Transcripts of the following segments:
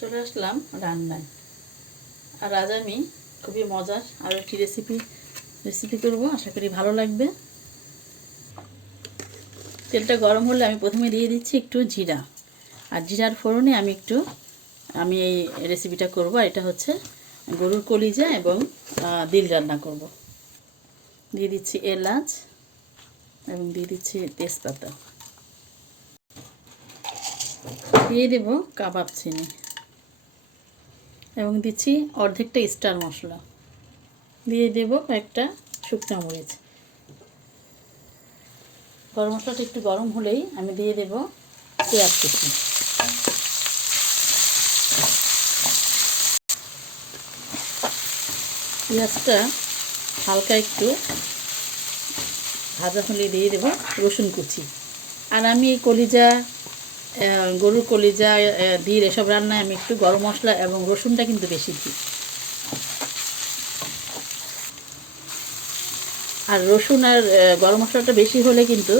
চলে আসলাম রান্নায়। আর আজ আমি খুবই মজার আরও একটি রেসিপি করব, আশা করি ভালো লাগবে। তেলটা গরম হলে আমি প্রথমে দিয়ে দিচ্ছি একটু জিরা, আর জিরার ফোড়নে আমি এই রেসিপিটা করব। আর এটা হচ্ছে গরুর কলিজা এবং দিল রান্না করব। দিয়ে দিচ্ছি এলাচ এবং দিয়ে দিচ্ছি তেজপাতা, দিয়ে দেব কাবাব চিনি এবং দিচ্ছি অর্ধেকটা স্টার মশলা, দিয়ে দেব কয়েকটা শুকনো মরিচ। গরম মশলাটা একটু গরম হলেই আমি দিয়ে দেব পেঁয়াজ কুচি। পেঁয়াজটা হালকা একটু ভাজা হলে দিয়ে দেব রসুন কুচি। আর আমি এই গরুর কলিজা দিল এসব রান্নায় আমি একটু গরম মশলা এবং রসুনটা কিন্তু বেশি দিই। আর রসুন আর গরম মশলাটা বেশি হলে কিন্তু,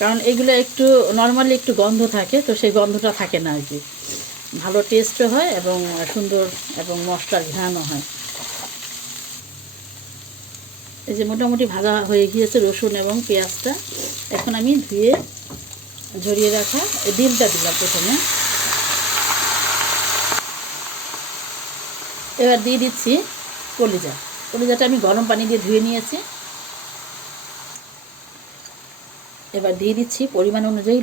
কারণ এগুলো একটু নর্মালি একটু গন্ধ থাকে, তো সেই গন্ধটা থাকে না আর কি, ভালো টেস্টও হয় এবং সুন্দর এবং মশলার ঘ্রাণও হয়। এই যে মোটামুটি ভাজা হয়ে গিয়েছে রসুন এবং পেঁয়াজটা। এখন আমি ধুয়ে ঝরিয়ে রাখা ডিমটা দিলাম প্রথমে। এবার দিয়ে দিচ্ছি কলিজাটা আমি গরম পানি দিয়ে ধুয়ে নিয়েছি। এবার দিয়ে দিচ্ছি পরিমাণ অনুযায়ী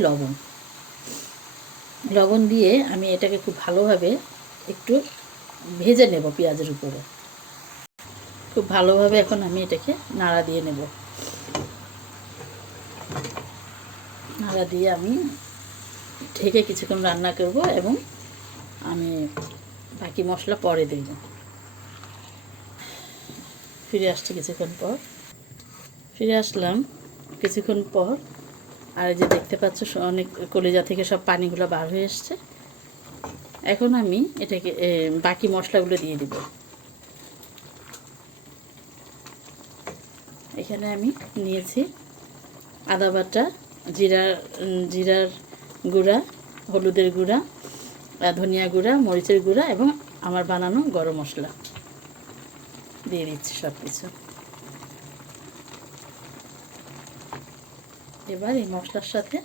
লবণ দিয়ে আমি এটাকে খুব ভালোভাবে একটু ভেজে নেব পেঁয়াজের উপরে। খুব ভালোভাবে এখন আমি এটাকে নাড়া দিয়ে নেব। নাড়া দিয়ে আমি ঢেকে কিছুক্ষণ রান্না করব এবং আমি বাকি মশলা পরে দেব। ফিরে আসলাম কিছুক্ষণ পর। আর এই যে দেখতে পাচ্ছ অনেক কলিজা থেকে সব পানিগুলো বার হয়ে এসছে। এখন আমি এটাকে বাকি মশলাগুলো দিয়ে দিব। এখানে আমি নিয়েছি আদা বাটা, জিরার গুঁড়া, হলুদের গুঁড়া, ধনিয়া গুঁড়া, মরিচের গুঁড়া এবং আমার বানানো গরম মশলা দিয়ে দিচ্ছি সব কিছু। এবার এই মশলার সাথে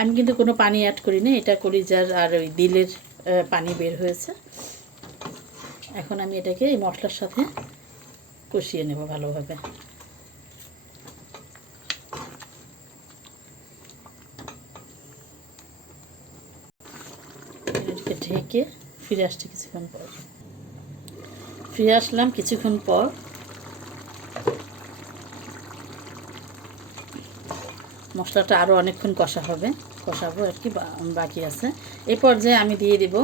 আমি কিন্তু কোনো পানি অ্যাড করি না, এটা কলিজার আর ওই দিলের পানি বের হয়েছে। এখন আমি এটাকে এই মশলার সাথে কষিয়ে নেব ভালোভাবে। ঢেকে ফিরে আসলাম কিছুক্ষণ পর। মশলাটা আরও অনেকক্ষণ কষাবো আর কি, বাকি আছে। এই পর্যায়ে আমি দিয়ে দেব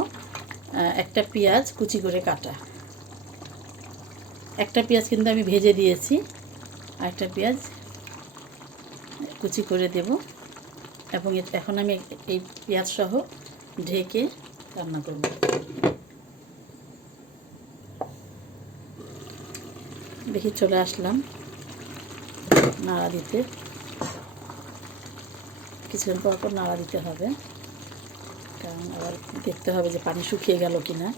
একটা পেঁয়াজ কুচি করে কাটা। একটা পেঁয়াজ কিন্তু আমি ভেজে দিয়েছি, আর একটা পেঁয়াজ কুচি করে দেব এবং এখন আমি এই পেঁয়াজ সহ ঢেকে রান্না করব। দেখি চলে আসলাম নাড়া দিতে। কিছুক্ষণ পর নাড়া দিতে হবে, কারণ আবার দেখতে হবে যে পানি শুকিয়ে গেল কি না।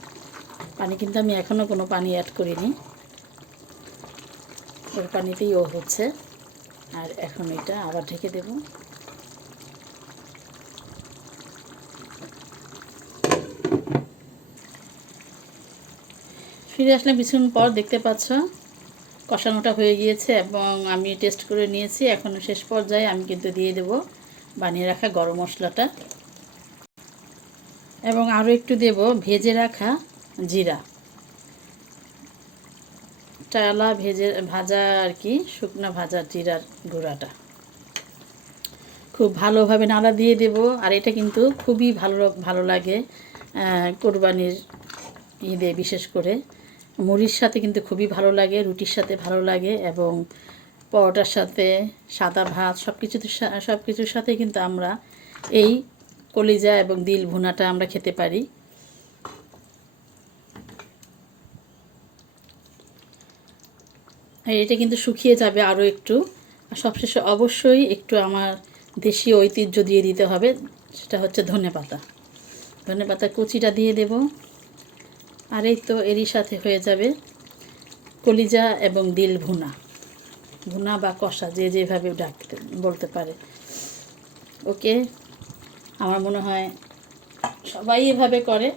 পানি কিন্তু আমি এখনও কোনো পানি অ্যাড করিনি, ওর পানিতেই হচ্ছে। আর এখন এটা আবার ঢেকে দেব। ফিরে আসলাম কিছুক্ষণ পর। দেখতে পাচ্ছ কষানোটা হয়ে গিয়েছে এবং আমি টেস্ট করে নিয়েছি। এখন শেষ পর্যায়ে আমি কিন্তু দিয়ে দেব বানিয়ে রাখা গরম মশলাটা এবং আরও একটু দেব ভেজে রাখা জিরা, টালা ভাজা আর কি, শুকনো ভাজা জিরার গুঁড়াটা খুব ভালোভাবে নাড়া দিয়ে দেব। আর এটা কিন্তু খুবই ভালো লাগে কোরবানির ঈদে, বিশেষ করে মুড়ির সাথে কিন্তু খুবই ভালো লাগে, রুটির সাথে ভালো লাগে এবং পরোটার সাথে, সাদা ভাত, সব কিছুর সাথে কিন্তু আমরা এই কলিজা এবং দিল ভুনাটা আমরা খেতে পারি। এটা কিন্তু শুকিয়ে যাবে আরও একটু। আর সবশেষে অবশ্যই একটু আমার দেশীয় ঐতিহ্য দিয়ে দিতে হবে, সেটা হচ্ছে ধনেপাতা কুচিটা দিয়ে দেব আর এই তো এরই সাথে হয়ে যাবে কলিজা এবং দিল ভুনা, ভুনা বা কষা, যে যেভাবে ডাকতে বলতে পারে। ওকে, আমার মনে হয় সবাই এভাবে করে,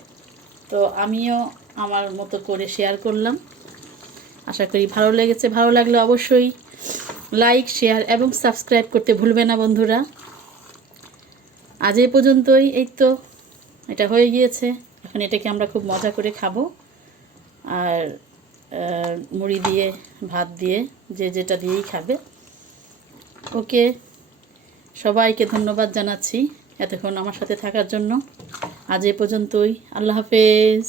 তো আমিও আমার মতো করে শেয়ার করলাম। আশা করি ভালো লেগেছে। ভালো লাগলে অবশ্যই লাইক, শেয়ার এবং সাবস্ক্রাইব করতে ভুলবে না বন্ধুরা। আজ এই পর্যন্তই। এই তো এটা হয়ে গিয়েছে। এখন এটাকে আমরা খুব মজা করে খাবো, আর মুড়ি দিয়ে, ভাত দিয়ে, যে যেটা দিয়েই খাবে। ওকে, সবাইকে ধন্যবাদ জানাচ্ছি এতক্ষণ আমার সাথে থাকার জন্য। আজ এ পর্যন্তই। আল্লাহ হাফেজ।